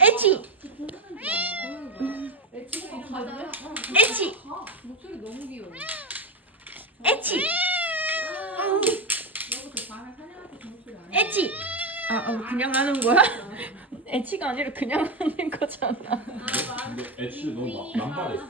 에치. 에치. 목소리 너무 귀여워. 에치. 너부터 밤에 사냥할 때 목소리 안 해. 에치. 그냥 하는 거야? 에치가 아니라 그냥 하는 거잖아. 근데 엣지도 너무 남발했어.